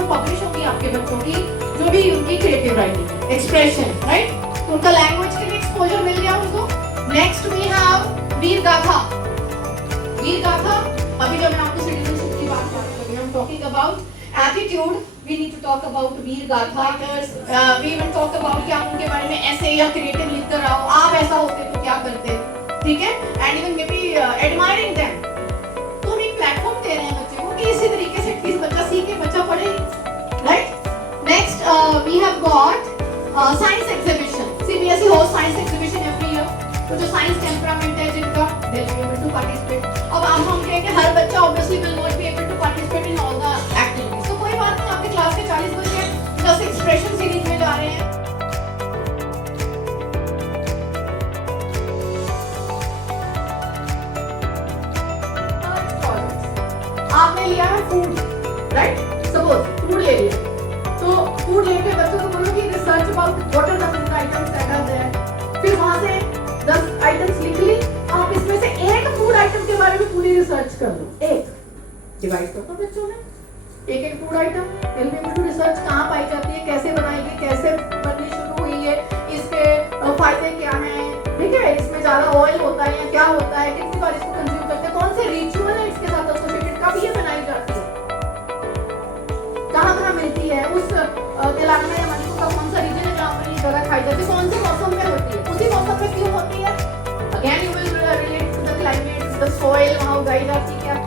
में पब्लिश होगी आपके बच्चों की जो भी उनकी क्रिएटिव राइटिंग एक्सप्रेशन, राइट? तो उनका लैंग्वेज के लिए एक्सपोजर मिल गया उनको। नेक्स्ट वी हैव वीर गाथा। वीर गाथा, अभी जब मैं आपको सिटीजनशिप की बात कर रही हूं, talking about attitude, we need to talk about Veer Gatha. We will talk about कि आप उनके बारे में ऐसे या क्रिएटिव लिख कर आओ, आप ऐसा होते तो क्या करते, ठीक है? And even may be admiring them. तो हम एक प्लेटफॉर्म दे रहे हैं बच्चे को कि इसी तरीके से एटलीस्ट बच्चा सीखे, बच्चा पढ़े, right? Next we have got science exhibition. CBSE host science exhibition every year. तो जो साइंस टेम्परामेंट है जिनका, they will be able to participate. अब हम कहें कि हर बच्चा obviously will not be able to participate in all the activities, तो कोई बात नहीं, आपके क्लास के 40 बच्चे जस्ट एक्सप्रेशन सीरीज में जा रहे हैं। आपने लिया है फूड, राइट? सपोज फूड ले लिया, तो फूड लेके बच्चों को बोलो कि research about what are the food items that are there. फिर वहां से 10 आइटम्स लिख ली, आप इसमें से एक फूड आइटम के बारे में पूरी रिसर्च कर लो। एक डिवाइड कर दो बच्चों में, एक food item, will be able to research कहां पाई जाती है, कैसे बनाई गई, कैसे बननी शुरू हुई है, इसके फायदे क्या हैं, ठीक है? इसमें ज्यादा ऑयल होता है या क्या होता है, कितनी बार इसको कंज्यूम करते हैं, कौन से रिचुअल है इसके साथ एसोसिएटेड, कब ये बनाई जाती है, कहां मिलती है, उस तेलंगाना या मणिपुर का कौन सा रीजन है जहां पर ये जगह खाई जाती है, कौन से मौसम में होती है, उसी मौसम में क्यों होती है। Again you will relate to the climate, the soil, वहां उगाई जाती है क्या।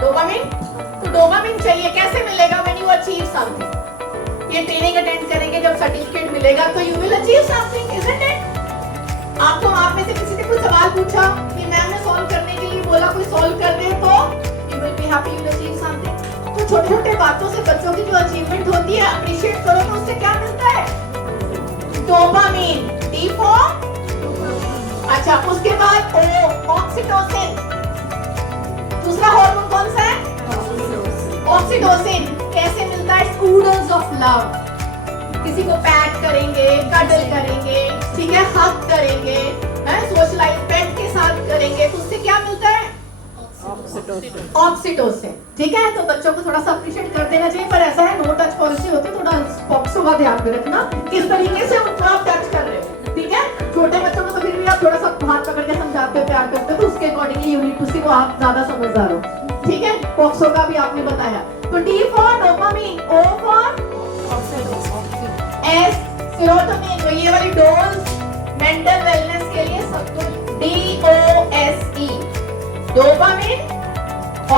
डोपामिन, तो डोपामिन चाहिए, कैसे मिलेगा? When you achieve something. ये ट्रेनिंग अटेंड करेंगे, जब सर्टिफिकेट मिलेगा तो you will achieve something, isn't it? आपको आप में से किसी ने कुछ सवाल पूछा कि मैम ने सॉल्व करने के लिए बोला, कोई सॉल्व कर दे तो you will be happy, you will achieve something. तो छोटे-छोटे बातों से बच्चों की जो अचीवमेंट होती है, अप्रिशिएट करो तो उससे क्या मिलता है? डोपामिन, डी फॉर अच्छा, उसके बाद ओ, ऑक्सीटोसिन। दूसरा हार्मोन कौन सा है? ऑक्सीटोसिन। कैसे मिलता है? स्कूडल्स ऑफ लव। किसी को पैट करेंगे, कडल करेंगे, ठीक है, हग करेंगे, हैं, सोशलाइज पेट के साथ करेंगे, तो उससे क्या मिलता है? ऑक्सीटोसिन, ठीक है? तो बच्चों को थोड़ा सा अप्रिशिएट कर देना चाहिए, पर ऐसा है नो टच पॉलिसी होती है, थोड़ा पॉक्सो का ध्यान में रखना किस तरीके से उनको आप टच कर रहे हो, ठीक है? छोटे बच्चों को तो फिर भी आप थोड़ा सा हाथ पकड़ के समझाते हो, प्यार करते हो, तो उसके अकॉर्डिंगली यू नीड टू सी, वो आप ज्यादा समझदार हो, ठीक है? पॉक्सो का भी आपने बताया। तो D for dopamine, O for S serotonin. तो ये वाली डोज मेंटल वेलनेस के लिए सब कुछ DOSE, dopamine,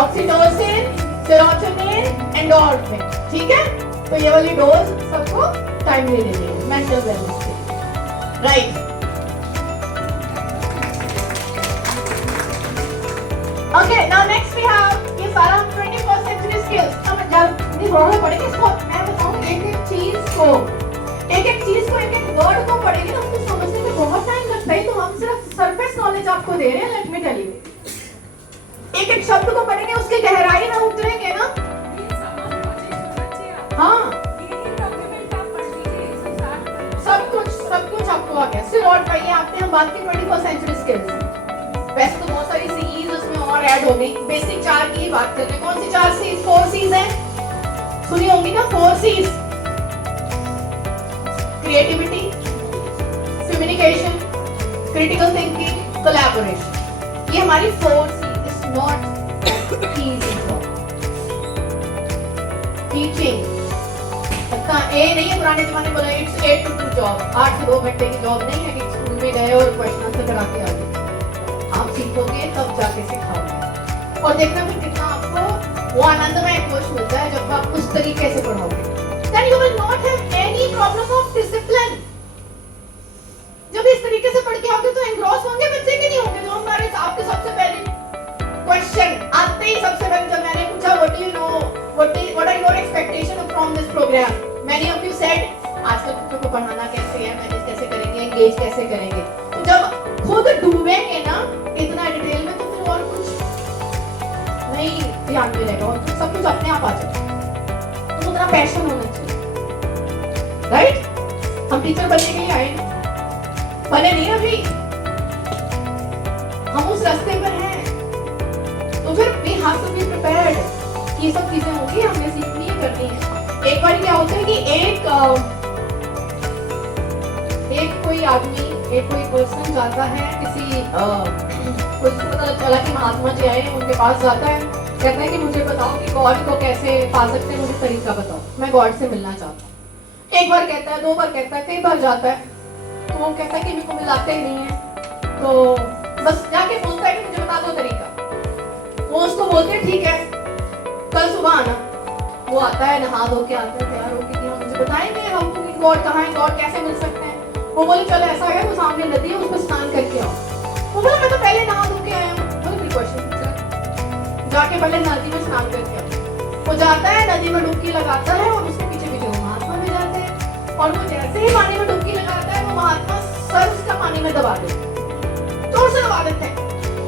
oxytocin, serotonin, endorphin, ठीक है? तो ये वाली डोज सबको टाइमली लेनी है मेंटल वेलनेस के लिए, right? Okay, now next we have ये सारा 21st century skills। अब जल्दी बहुत पढ़ेंगे इसको, मैं बताऊँ एक-एक चीज को, एक-एक वर्ड को पढ़ेंगे ना, उसको समझने में बहुत टाइम लगता है, तो हम सिर्फ सरफेस नॉलेज आपको दे रहे हैं, लेट मी टेल यू। एक-एक शब्द को पढ़ेंगे, उसकी गहराई में उतरेंगे ना। हाँ, सब कुछ आपको आ गया। सिर्फ और पढ़िए आपने, हम बात की 21st century skills। वैसे तो बहुत सारी सीज उसमें और ऐड हो गई, बेसिक 4 की बात करते हैं। कौन सी 4 सीज? 4 सीज हैं, सुनी होंगी ना 4 Cs. Creativity, communication, critical thinking, collaboration. ये हमारी 4 Cs, it's not easy. Teaching का ए नहीं है, पुराने जमाने में बोला इट्स 8 to 2 जॉब, 8 से 2 घंटे की जॉब नहीं है कि स्कूल में गए और क्वेश्चन आंसर करा के आ गए। आप सीखोगे तब जाके सिखाओगे, और देखना फिर कितना आपको वो आनंदमय कोर्स मिलता है जब आप उस तरीके से पढ़ोगे। Then you will not have any problem of discipline। जब इस क्वेश्चन आते ही सबसे पहले जब मैंने पूछा what do you know, what are your expectation from this program, many of you said आजकल बच्चों को पढ़ाना कैसे है, मैनेज कैसे करेंगे, एंगेज कैसे करेंगे। तो जब खुद डूबेंगे ना इतना डिटेल में, तो फिर और कुछ नहीं ध्यान में रहेगा, और सब कुछ अपने आप आ जाएगा। तो उतना पैशन होना चाहिए, राइट। हम टीचर बनने के लिए आए, बने नहीं अभी, हम उस रास्ते पर हैं। तो फिर we have to be prepared. ये सब चीजें होंगी, हमने सीखनी है, करनी है। एक बार क्या होता है कि एक कोई आदमी, एक कोई पर्सन जाता है किसी कोई पता चला कि महात्मा जी आए, उनके पास जाता है, कहता है कि मुझे बताओ कि गॉड को कैसे पा सकते हैं, मुझे तरीका बताओ, मैं गॉड से मिलना चाहता हूँ। एक बार कहता है, दो बार कहता है, कई बार जाता है, तो वो कहता है कि मेरे को मिलाते ही नहीं है। तो बस जाके बोलता है कि मुझे बता दो तरीका। वो उसको बोलते हैं ठीक है कल सुबह आना। वो आता है, नहा धो के आता है, तैयार होके कि हम मुझे बताएंगे हमको कि गॉड कहाँ है, गॉड कैसे मिल सकते हैं। वो बोले चलो ऐसा है, वो सामने नदी है, उसमें स्नान करके आओ। वो बोला मैं तो पहले नहा धो के आया हूँ। बोले फिर क्वेश्चन पूछा, जाके पहले नदी में स्नान करके आओ। वो जाता है, नदी में डुबकी लगाता है, और उसके पीछे पीछे वो महात्मा में जाते हैं। और वो जैसे ही पानी में डुबकी लगाता है, वो महात्मा सर उसका पानी में दबा देते, जोर से दबा देते हैं।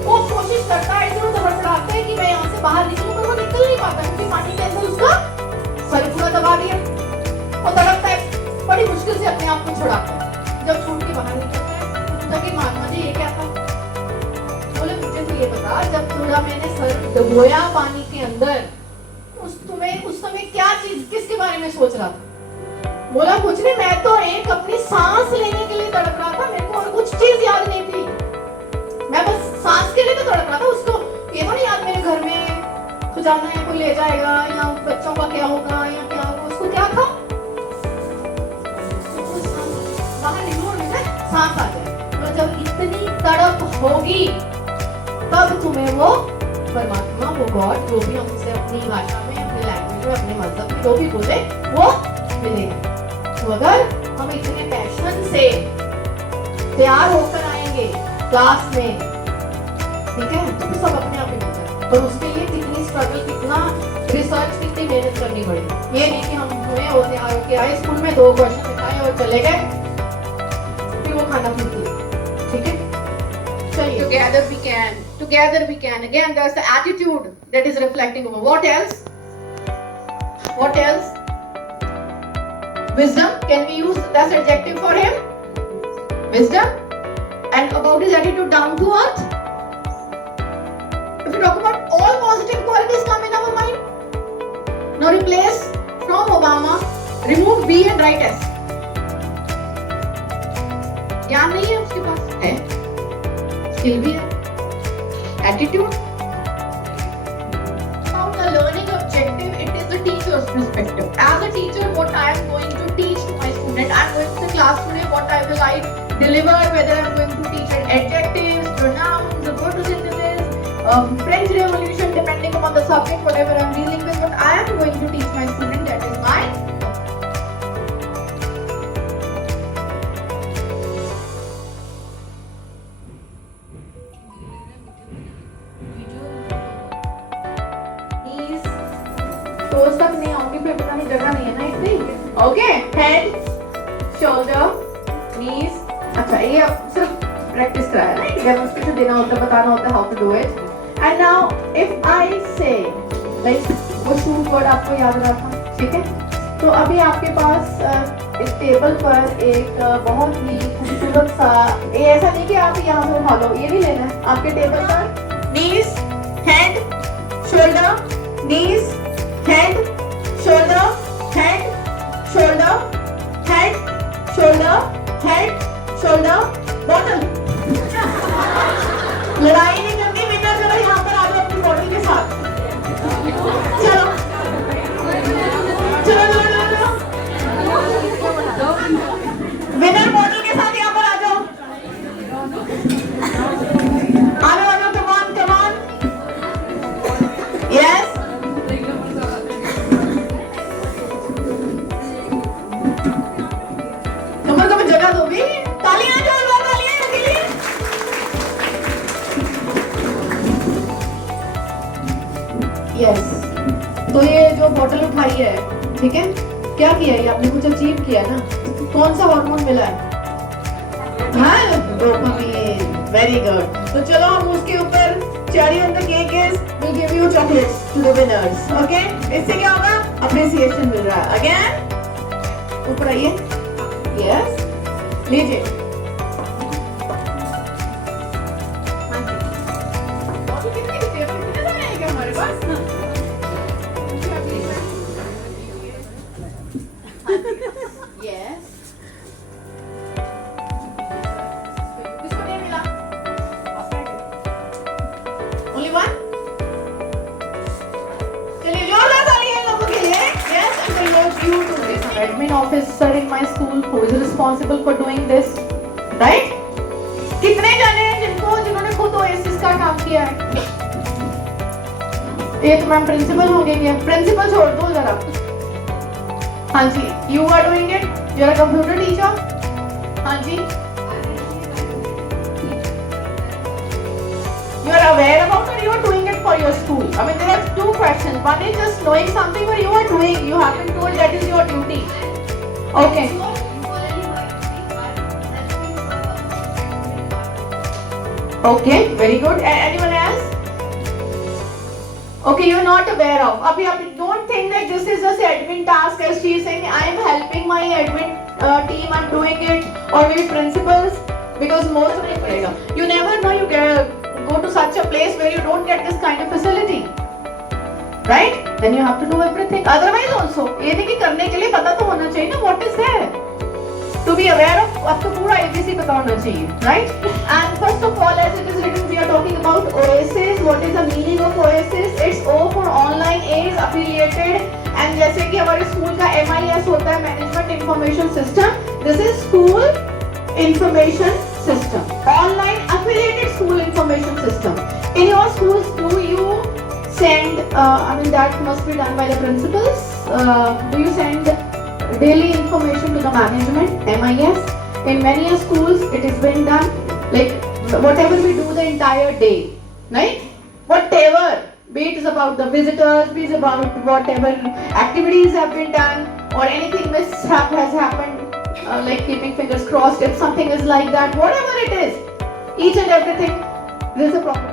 वो कोशिश करता है, इतना धड़फड़ाते हैं कि मैं यहाँ से बाहर निकलूं, पर वो निकल नहीं पाता क्योंकि पानी के अंदर उसका सर पूरा दबा दिया। वो तड़पता है, बड़ी मुश्किल से अपने आप को छुड़ाता है। जब छूट के बाहर निकलता है, पूछता कि महात्मा जी ये क्या था। बोले मुझे तो ये बता, जब थोड़ा मैंने सर डुबोया पानी के अंदर, उस समय क्या चीज, किसके बारे में सोच रहा था। बोला कुछ नहीं, मैं तो एक अपनी सांस लेने के लिए तड़प रहा था, मेरे को और कुछ चीज याद नहीं थी, मैं बस सांस के लिए तो तड़प रहा था। उसको ये तो नहीं याद मेरे घर में तो जाना है, कोई ले जाएगा, या बच्चों का क्या होगा, या क्या होगा, उसको क्या था। बाहर निकलो ना, सांस आ जाए। तो जब इतनी तड़प होगी, तब तुम्हें वो परमात्मा, वो गॉड, जो भी हम उसे अपनी भाषा में, अपने लैंग्वेज में, अपने मजहब में जो भी बोले, वो मिलेगा। तो अगर हम इतने पैशन से तैयार होकर आएंगे क्लास में, ठीक है, तो सब अपने आप ही हो जाएगा। पर उसके लिए कितनी स्ट्रगल, कितना रिसर्च, कितनी मेहनत करनी पड़ेगी। ये नहीं कि हम हुए और तैयार होके आए, स्कूल में 2 क्वेश्चन लिखाए और चले गए, फिर वो खाना भूल गए। ठीक है, चलिए। Together we can. Again, that's the attitude that is reflecting over. What else? What else? Wisdom. Can we use that adjective for him? Wisdom. And about his attitude, down to earth. If we talk about all positive qualities come in our mind. Now replace from Obama, remove B and write S. ज्ञान नहीं है उसके पास, है, skill भी है, attitude. About the learning objective, it is the teacher's perspective. As a teacher, what I am going to teach to my student, I am going to the class today, what I will deliver, whether I am going to teach adjectives, pronouns, photosynthesis, French Revolution, depending upon the subject, whatever I am dealing with, what I am going to teach my student, that is my टोस तक नहीं आऊंगी, फिर पता नहीं जगह नहीं है ना इतनी। ओके, हेड, शोल्डर, नीज। अच्छा, ये अब सिर्फ प्रैक्टिस कराया ना, डेमोंस्ट्रेशन देना होता है, बताना होता है how to do it. And now if I say, like वो शूट वर्ड आपको याद रहा था, ठीक है। तो अभी आपके पास इस टेबल पर एक बहुत ही खूबसूरत सा, ये ऐसा नहीं कि आप यहाँ से उठा लो, ये नहीं लेना है। आपके टेबल पर नीज, हेड, शोल्डर, नीज, head, shoulder, head, shoulder, head, shoulder, head, shoulder, bottle. लड़ाई नहीं करनी, विनर चलो यहाँ पर आ जाओ अपनी बॉटल के साथ। चलो चलो चलो चलो, विनर बॉटल के साथ यहाँ पर आ जाओ। आ जाओ, come on, come on. Yes. Yes, तो ये जो बॉटल उठाई है, ठीक है, क्या किया ये आपने कुछ अचीव किया ना, कौन सा हार्मोन मिला है? हाँ, डोपामिन, वेरी गुड। तो चलो हम उसके ऊपर cherry on the cake is will give you chocolates to the winners, okay? इससे क्या होगा? अप्रिसिएशन मिल रहा है। अगेन ऊपर आइए, यस, लीजिए। हमारे पास यस, किसको नहीं मिला? Only one? चलिए जोरदार तालियां इन लोगों के लिए। Yes, and I love you to this admin officer in my school who is responsible for doing this, right? कितने जाने हैं जिन्होंने खुद ओएसिस का काम किया है? एक मैम प्रिंसिपल होंगे क्या? प्रिंसिपल छोड़ दो जरा। हाँ जी, you are doing it. You are a computer teacher. हाँ जी, you are aware about it, you are doing it for your school. I mean, there are two questions. One is just knowing something, or you are doing. You have been told that is your duty. Okay. Okay, very good. Anyone else? Okay, you are not aware of. Abhi, don't think that this is just admin task. As she is saying, I am helping my admin team. I'm doing it, or maybe principals, because most of it padega. You never know. You go to such a place where you don't get this kind of facility, right? Then you have to do everything. Otherwise, also, ये नहीं कि करने के लिए पता तो होना चाहिए ना what is there. To be aware of, आपको पूरा ABC पता होना चाहिए, right? And first of all, as it is written, we are talking about OASIS. What is the meaning of OASIS? It's O for online, A is affiliated, and जैसे कि हमारे school का MIS होता है Management Information System. This is School Information System. Online affiliated school information system. In your schools, do you send? I mean, that must be done by the principals. Do you send daily information to the management, MIS? In many schools, it is being done. Like whatever we do the entire day, right? Whatever, be it is about the visitors, be it about whatever activities have been done, or anything mishap has happened, like keeping fingers crossed if something is like that, whatever it is, each and everything, there is a problem.